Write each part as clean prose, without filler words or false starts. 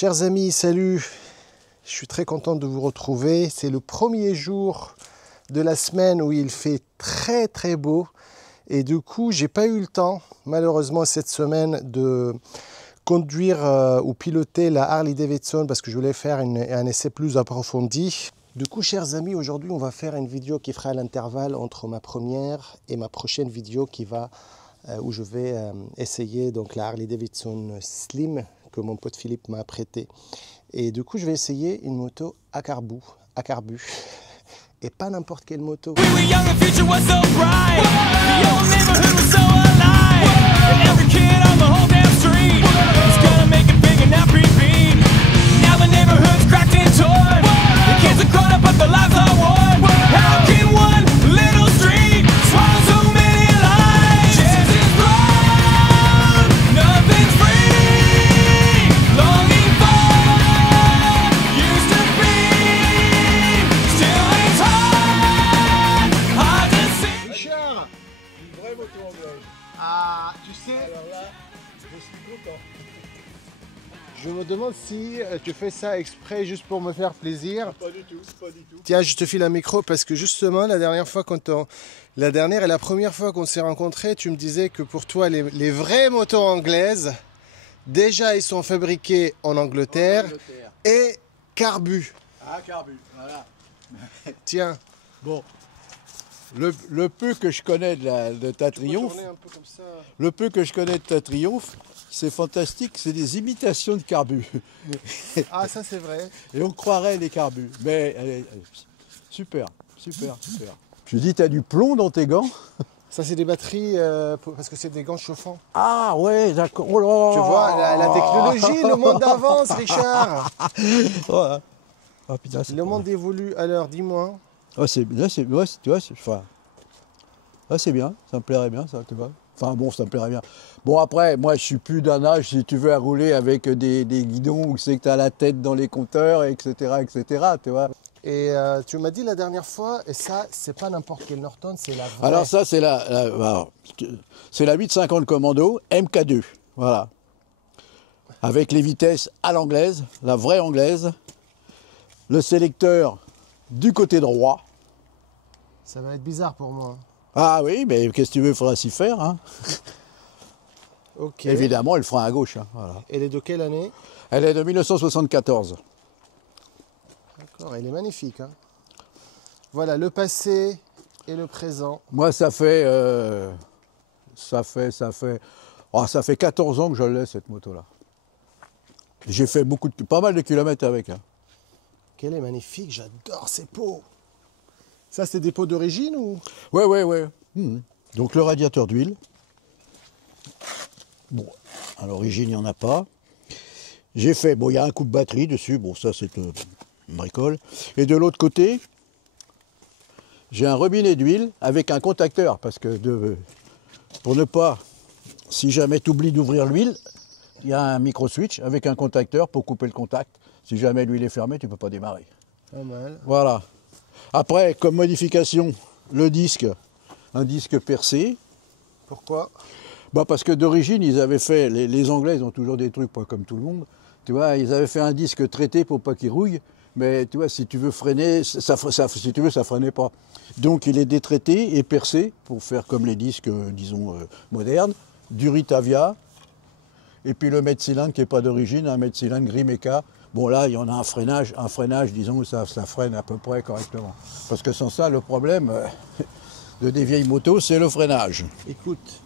Chers amis, salut! Je suis très content de vous retrouver. C'est le premier jour de la semaine où il fait très très beau. Et du coup, j'ai pas eu le temps, malheureusement, cette semaine de conduire ou piloter la Harley Davidson parce que je voulais faire un essai plus approfondi. Du coup, chers amis, aujourd'hui, on va faire une vidéo qui fera l'intervalle entre ma première et ma prochaine vidéo où je vais essayer donc la Harley Davidson Slim que mon pote Philippe m'a prêté. Et du coup, je vais essayer une moto à carbu. Et pas n'importe quelle moto. Ah, tu sais, alors là, je suis content. Je me demande si tu fais ça exprès juste pour me faire plaisir. Pas du tout, pas du tout. Tiens, je te file un micro parce que justement, la dernière et la première fois qu'on s'est rencontrés, tu me disais que pour toi, les vraies motos anglaises, déjà, ils sont fabriqués en Angleterre, et carbu. Ah, carbu, voilà. Tiens. Bon. Le peu que je connais de ta Triomphe, le peu que je connais de ta Triomphe, c'est fantastique, c'est des imitations de carbu. Ah, ça c'est vrai. Et on croirait les carbus. Mais super, super, super. Je dis, tu as du plomb dans tes gants? Ça c'est des batteries, parce que c'est des gants chauffants. Ah ouais, d'accord. Oh là. Tu vois, la technologie, le monde avance, Richard. Oh, oh, putain, le monde évolue. Alors, dis-moi. Oh, là, tu vois, c'est bien, ça me plairait bien, ça, tu vois. Enfin bon, ça me plairait bien. Bon, après, moi, je suis plus d'un âge, si tu veux, à rouler avec des guidons où c'est que tu as la tête dans les compteurs, etc., tu vois. Et tu m'as dit la dernière fois, et ça, c'est pas n'importe quelle Norton, c'est la vraie. Alors ça, c'est la 850 Commando MK2, voilà. Avec les vitesses à l'anglaise, la vraie anglaise. Le sélecteur du côté droit. Ça va être bizarre pour moi. Ah oui, mais qu'est-ce que tu veux, il faudra s'y faire. Hein. Ok. Évidemment, elle fera à gauche. Hein, voilà. Elle est de quelle année? Elle est de 1974. D'accord, elle est magnifique. Hein. Voilà, le passé et le présent. Moi, ça fait 14 ans que je l'ai, cette moto-là. J'ai fait pas mal de kilomètres avec. Hein. Qu'elle est magnifique, j'adore ces pots. Ça, c'est des pots d'origine ou? Ouais. Donc le radiateur d'huile. Bon, à l'origine, il n'y en a pas. J'ai fait, bon, il y a un coup de batterie dessus, bon, ça c'est une bricole. Et de l'autre côté, j'ai un robinet d'huile avec un contacteur, parce que pour ne pas, si jamais tu oublies d'ouvrir l'huile, il y a un micro-switch avec un contacteur pour couper le contact. Si jamais l'huile est fermée, tu ne peux pas démarrer. Pas mal. Voilà. Après, comme modification, le disque, un disque percé. Pourquoi? Bah parce que d'origine, ils avaient fait, les Anglais, ils ont toujours des trucs pas comme tout le monde. Tu vois, ils avaient fait un disque traité pour pas qu'il rouille. Mais tu vois, si tu veux freiner, ça freinait pas. Donc il est détraité et percé pour faire comme les disques, disons, modernes. Du Ritavia. Et puis le mètre cylindre qui n'est pas d'origine, un mètre cylindre gris méca. Bon là, il y en a un freinage, disons, ça freine à peu près correctement. Parce que sans ça, le problème de des vieilles motos, c'est le freinage. Écoute,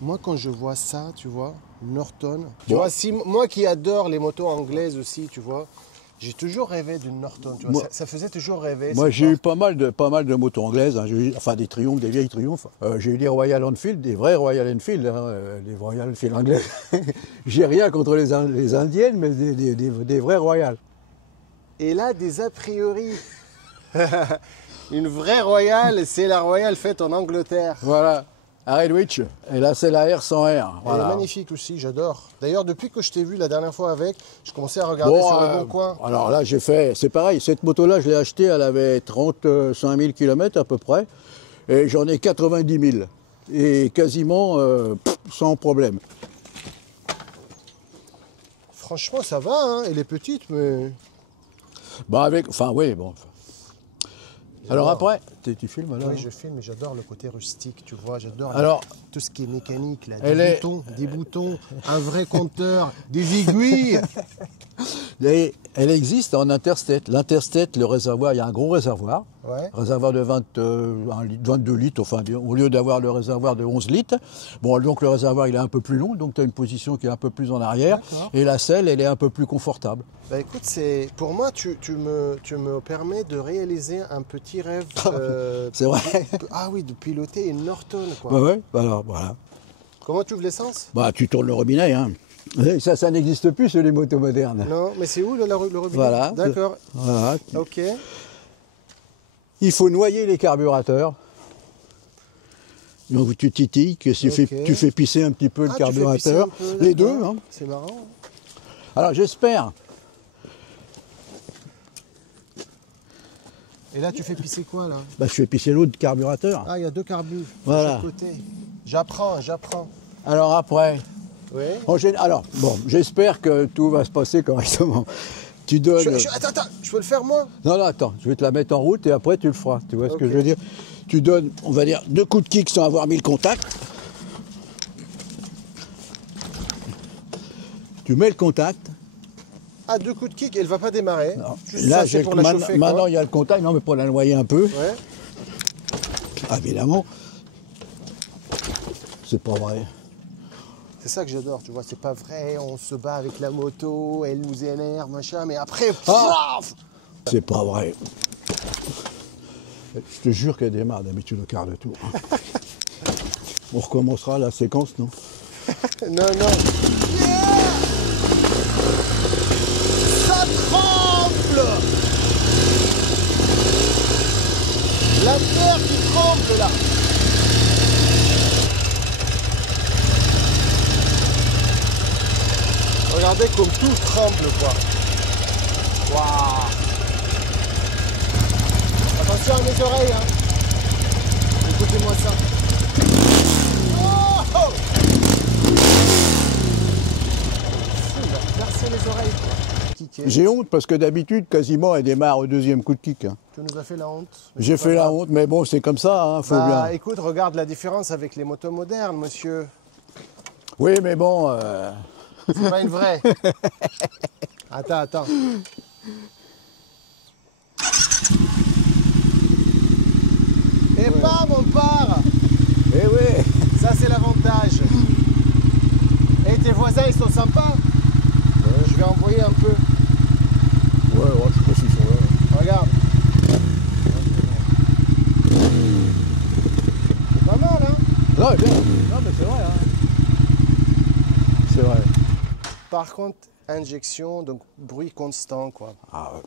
moi quand je vois ça, tu vois, Norton, tu vois, moi qui adore les motos anglaises aussi, tu vois, j'ai toujours rêvé d'une Norton, tu vois, ça faisait toujours rêver. Moi j'ai eu pas mal de motos anglaises, hein. Enfin des Triumph, des vieilles Triumph. J'ai eu des Royal Enfield, des vrais Royal Enfield, hein, des Royal Enfield anglais. J'ai rien contre les indiennes, mais des vrais Royal. Et là, des a priori. Une vraie Royal, c'est la Royal faite en Angleterre. Voilà. à Redwich. Et là, c'est la R100R. Voilà. Elle est magnifique aussi, j'adore. D'ailleurs, depuis que je t'ai vu la dernière fois avec, je commençais à regarder sur le bon coin. Alors là, j'ai fait, c'est pareil, cette moto-là, je l'ai achetée, elle avait 35 000 km à peu près, et j'en ai 90 000. Et quasiment sans problème. franchement, ça va, hein. Elle est petite, mais... Bah avec, enfin oui, bon. Alors après, tu filmes alors? Oui, je filme, mais j'adore le côté rustique, tu vois. J'adore Alors, tout ce qui est mécanique, là. Des boutons, un vrai compteur, des aiguilles. elle existe en interstate. L'interstate, le réservoir, il y a un gros réservoir. Ouais. Réservoir de 22 litres, enfin, au lieu d'avoir le réservoir de 11 litres. Bon, donc le réservoir, il est un peu plus long, donc tu as une position qui est un peu plus en arrière. Et la selle, elle est un peu plus confortable. Bah écoute, pour moi, tu me permets de réaliser un petit rêve. C'est vrai. Ah oui, de piloter une Norton, quoi. Bah ouais, alors voilà. Comment tu ouvres l'essence? Bah tu tournes le robinet, hein. Ça n'existe plus sur les motos modernes. Non, mais c'est où le robinet? Voilà. D'accord. Voilà. Ok. Il faut noyer les carburateurs. Donc tu titilles, que tu fais pisser un petit peu le carburateur. Les deux. Hein. C'est marrant. Alors j'espère. Et là, tu fais pisser quoi, là? Bah, je fais pisser l'autre carburateur. Ah, il y a 2 carbus. Voilà. De chaque côté. J'apprends. Alors après. Oui. Alors, bon, j'espère que tout va se passer correctement. Tu donnes... Attends, je peux le faire moi? Non, attends, je vais te la mettre en route et après tu le feras. Tu vois ce que je veux dire? Tu donnes, on va dire, 2 coups de kick sans avoir mis le contact. Tu mets le contact. Ah, 2 coups de kick, elle va pas démarrer. Là, c'est pour la chauffer. Maintenant, il y a le contact. Non, mais pour la noyer un peu. Ouais. Ah, évidemment. C'est pas vrai. C'est ça que j'adore, tu vois, c'est pas vrai, on se bat avec la moto, elle nous énerve, machin, mais après, c'est pas vrai. Je te jure qu'elle démarre d'habitude au quart de tour. On recommencera la séquence, non? Non. Yeah, ça tremble. La terre qui tremble, là. Regardez comme tout tremble, quoi. Waouh. Attention à mes oreilles, hein. Écoutez-moi ça. Oh, versez les oreilles, quoi. J'ai honte parce que d'habitude, quasiment, elle démarre au 2e coup de kick. Tu nous as fait la honte. J'ai fait la honte, mais bon, c'est comme ça, hein, faut bien. Écoute, regarde la différence avec les motos modernes, monsieur. Oui, mais bon... C'est pas une vraie. Attends. Et bam, on part. Eh oui. Ça, c'est l'avantage. Et tes voisins, ils sont sympas. Ouais. Je vais envoyer un peu. Ouais, je sais pas s'ils sont là. Regarde. C'est pas mal, hein? Non, bien. Non, mais c'est vrai, hein. C'est vrai. Par contre, injection, donc bruit constant, quoi. Ah ouais.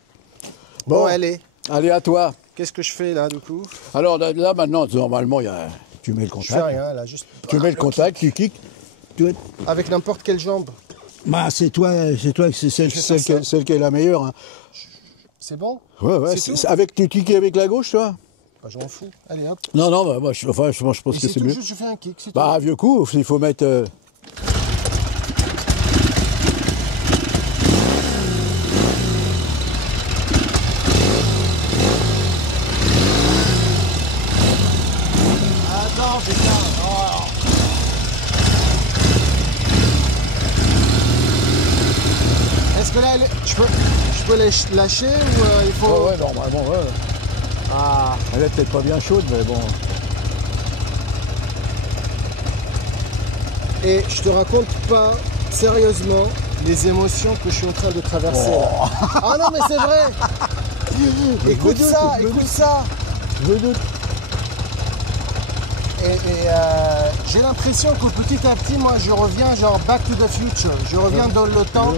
Bon, allez. Allez, à toi. Qu'est-ce que je fais, là, du coup? Alors, là, maintenant, normalement, tu mets le contact. Je fais rien, là, juste... Tu mets le contact, tu kicks. Avec n'importe quelle jambe. Bah, c'est toi, c'est celle qui est la meilleure. Hein. C'est bon? Ouais. Avec, tu kicks avec la gauche, toi? Bah, je m'en fous. Allez, hop. Non, bah, je pense que c'est mieux. Juste, je fais un kick, c'est tout. Bah, vieux coup, il faut mettre... Attends, putain. Oh. Est-ce que là, je peux les lâcher ou il faut... Ouais, normalement, ouais. Ah. Elle est peut-être pas bien chaude, mais bon... Et je te raconte pas, sérieusement, les émotions que je suis en train de traverser. Oh. Ah non, mais c'est vrai. Écoute ça. Je doute. Et j'ai l'impression que petit à petit, moi, je reviens genre back to the future. Je reviens dans le temps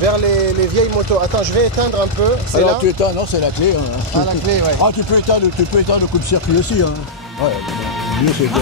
vers les vieilles motos. Attends, je vais éteindre un peu. C'est alors là. tu éteins, non, c'est la clé. Hein. Ah, la clé, ouais. Ah, tu peux éteindre le coup de circuit aussi. Hein. Ouais, mieux c'est bien.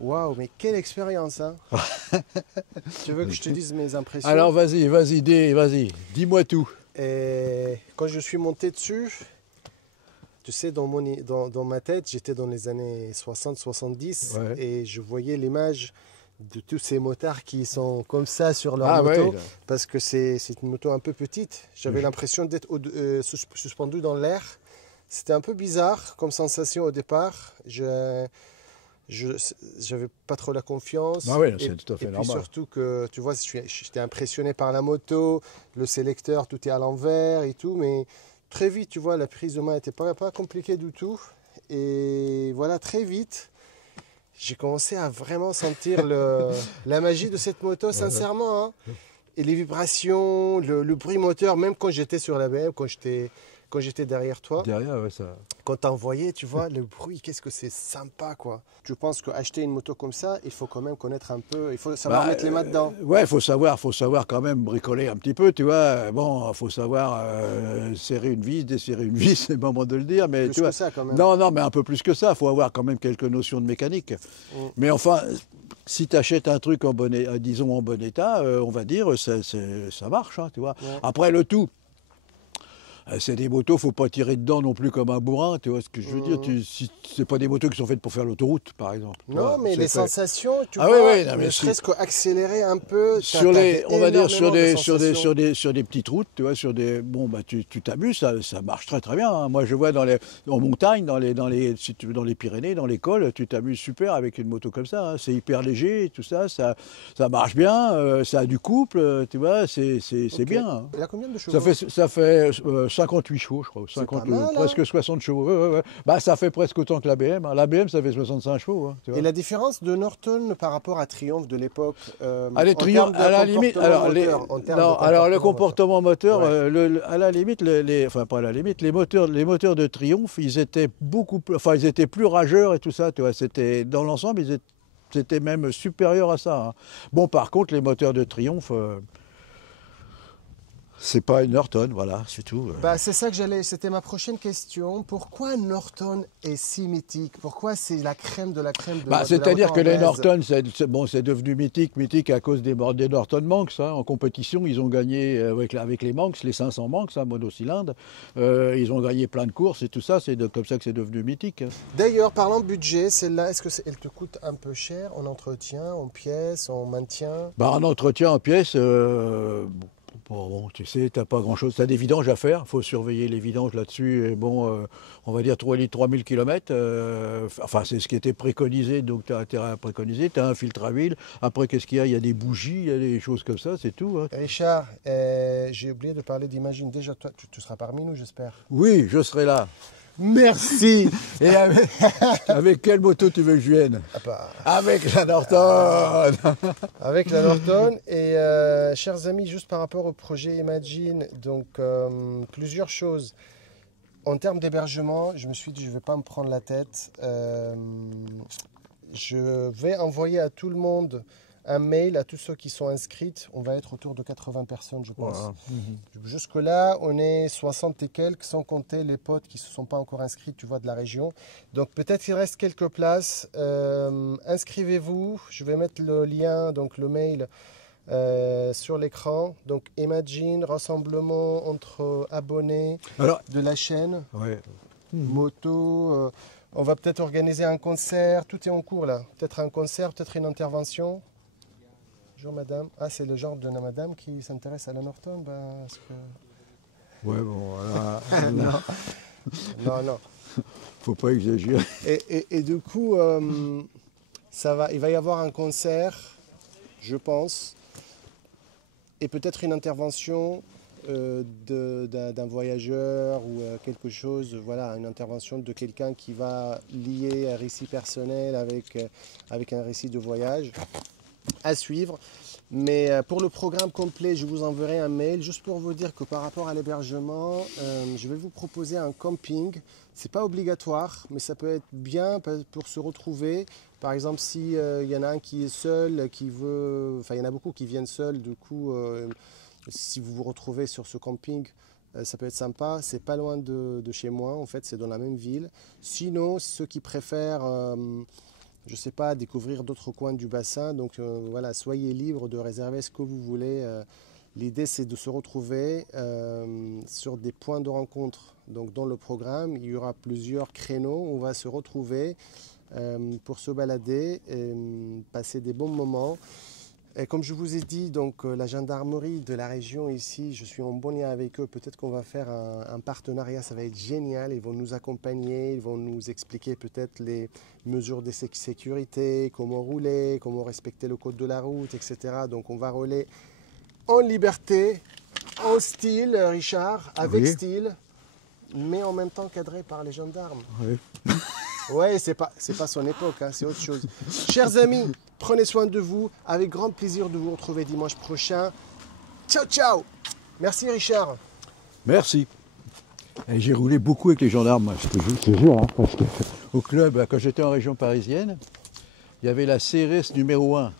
Waouh, mais quelle expérience, hein. Tu veux que je te dise mes impressions? Alors vas-y, dis-moi tout. Et quand je suis monté dessus, tu sais, dans ma tête, j'étais dans les années 60-70 Ouais. et je voyais l'image de tous ces motards qui sont comme ça sur leur Ah moto, ouais. parce que c'est une moto un peu petite. J'avais Mhm. l'impression d'être suspendu dans l'air. C'était un peu bizarre comme sensation au départ. J'avais pas trop la confiance. Ah ouais, et, c'est tout à fait et puis normal. surtout que, tu vois, j'étais impressionné par la moto, le sélecteur, tout est à l'envers et tout, mais très vite, tu vois, la prise de main n'était pas compliquée du tout. Et voilà, très vite, j'ai commencé à vraiment sentir la magie de cette moto, sincèrement, hein. Et les vibrations, le bruit moteur, même quand j'étais sur la BM, quand j'étais derrière toi, Derrière, ouais, ça. quand t'envoyais, tu vois, le bruit, qu'est-ce que c'est sympa, quoi. Je pense qu'acheter une moto comme ça, il faut quand même connaître un peu, il faut savoir mettre les mains dedans. Ouais, faut savoir quand même bricoler un petit peu, tu vois. Bon, faut savoir serrer une vis, desserrer une vis, c'est le moment de le dire, mais Plus tu que vois. ça, quand même. Non, mais un peu plus que ça. Faut avoir quand même quelques notions de mécanique. Mm. Mais enfin, si tu achètes un truc disons en bon état, on va dire, ça marche, hein, tu vois. Ouais. Après le tout. C'est des motos, faut pas tirer dedans non plus comme un bourrin, tu vois ce que je veux dire. C'est pas des motos qui sont faites pour faire l'autoroute, par exemple. tu Non, vois, mais c'est les fait. sensations, tu Ah vois, oui, oui, non, mais ne serait-ce qu'accélérer un peu, on va dire énormément de sensations. sur des petites routes, tu vois, bon bah tu t'amuses, ça marche très très bien, hein. Moi je vois en montagne, si tu veux, dans les Pyrénées, dans les cols, tu t'amuses super avec une moto comme ça, hein. C'est hyper léger, tout ça, ça marche bien, ça a du couple, tu vois, c'est Ok. bien, hein. Il a combien de chevaux? Ça fait 58 chevaux, je crois, C'est pas 50, mal, hein. presque 60 chevaux. Ouais, ouais, ouais. Bah, ça fait presque autant que la BM, hein. La BM, ça fait 65 chevaux, hein, tu vois. Et la différence de Norton par rapport à Triumph de l'époque, Allez, en termes de à la limite, comportement moteur, en termes de non, alors le comportement moteur, Ouais. à la limite, enfin pas à la limite, les moteurs de Triumph, ils étaient ils étaient plus rageurs et tout ça, tu vois. C'était dans l'ensemble, c'était même supérieur à ça, hein. Bon, par contre, les moteurs de Triumph, c'est pas une Norton, voilà, c'est tout. Bah, c'est ça que c'était ma prochaine question. Pourquoi Norton est si mythique? Pourquoi c'est la crème de la crème de, Bah, de la c'est-à-dire moto que les anglaise? Norton, c'est devenu mythique à cause des Norton Manx, hein. En compétition, ils ont gagné avec les Manx, les 500 Manx, hein, monocylindres. Ils ont gagné plein de courses et tout ça. Comme ça que c'est devenu mythique, hein. D'ailleurs, parlant de budget, celle-là, est-ce que elle te coûte un peu cher en entretien, en pièces, en maintien? Bah, en entretien en pièces, bon, tu sais, t'as pas grand-chose. T'as des vidanges à faire. Faut surveiller les vidanges là-dessus. Et bon, on va dire 3000 km. Enfin, c'est ce qui était préconisé. Donc, tu as intérêt à préconiser. Tu as un filtre à huile. Après, qu'est-ce qu'il y a? Il y a des bougies, il y a des choses comme ça. C'est tout, hein. Richard, j'ai oublié de parler d'Imagine. Déjà, toi, tu seras parmi nous, j'espère. Oui, je serai là. Merci. Et Avec quelle moto tu veux que je vienne? Ah bah, Avec la Norton. avec la Norton. Et chers amis, juste par rapport au projet Imagine, donc plusieurs choses. En termes d'hébergement, je me suis dit, je ne vais pas me prendre la tête. Je vais envoyer à tout le monde un mail, à tous ceux qui sont inscrits. On va être autour de 80 personnes, je pense. Voilà. Jusque-là, on est 60 et quelques, sans compter les potes qui ne se sont pas encore inscrits, tu vois, de la région. Donc peut-être qu'il reste quelques places. Inscrivez-vous. Je vais mettre le lien, donc le mail, sur l'écran. Donc Imagine, rassemblement entre abonnés Alors, de la chaîne, ouais. moto. On va peut-être organiser un concert. Tout est en cours là. Peut-être un concert, peut-être une intervention. Bonjour madame. Ah, c'est le genre de la madame qui s'intéresse à la Norton. Est-ce que... Ouais, bon, voilà. Non, non. Faut pas exagérer. Et du coup, il va y avoir un concert, je pense, et peut-être une intervention d'un voyageur ou quelque chose, voilà, une intervention de quelqu'un qui va lier un récit personnel avec un récit de voyage à suivre. Mais pour le programme complet, je vous enverrai un mail juste pour vous dire que par rapport à l'hébergement, je vais vous proposer un camping. C'est pas obligatoire, mais ça peut être bien pour se retrouver. Par exemple, si y en a un qui est seul, qui veut, enfin il y en a beaucoup qui viennent seuls, du coup, si vous vous retrouvez sur ce camping, ça peut être sympa. C'est pas loin de chez moi, en fait, c'est dans la même ville. Sinon, ceux qui préfèrent je ne sais pas, découvrir d'autres coins du bassin. Donc voilà, soyez libres de réserver ce que vous voulez. L'idée, c'est de se retrouver sur des points de rencontre. Donc dans le programme, il y aura plusieurs créneaux où on va se retrouver pour se balader, passer des bons moments. Et comme je vous ai dit, donc la gendarmerie de la région ici, je suis en bon lien avec eux. Peut-être qu'on va faire un partenariat, ça va être génial. Ils vont nous accompagner, ils vont nous expliquer peut-être les mesures de sécurité, comment rouler, comment respecter le code de la route, etc. Donc on va rouler en liberté, en style, Richard, avec style, mais en même temps cadré par les gendarmes. Oui. Ouais, c'est pas son époque, hein, c'est autre chose. Chers amis, prenez soin de vous. Avec grand plaisir de vous retrouver dimanche prochain. Ciao, ciao. Merci, Richard. Merci. Et j'ai roulé beaucoup avec les gendarmes, moi, je te jure, hein, parce que au club, quand j'étais en région parisienne, il y avait la CRS numéro 1.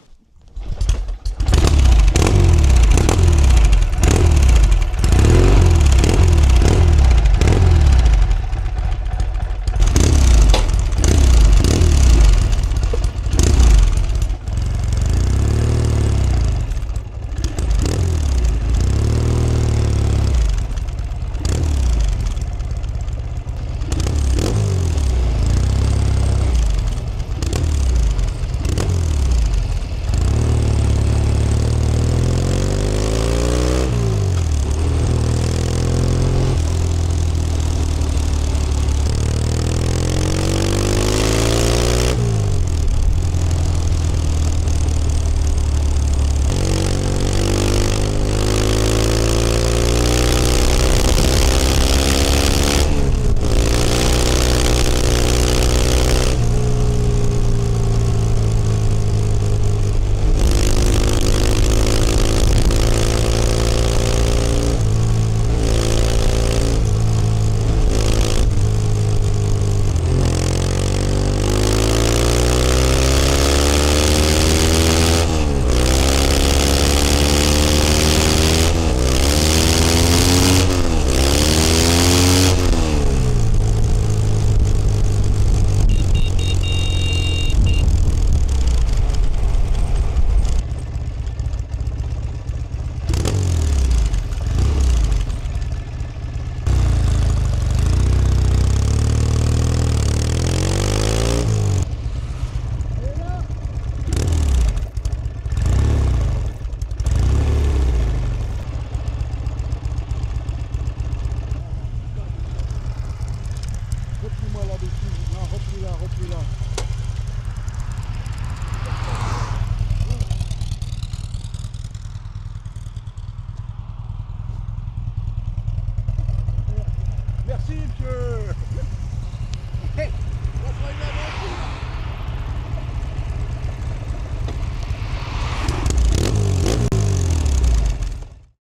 Merci, monsieur.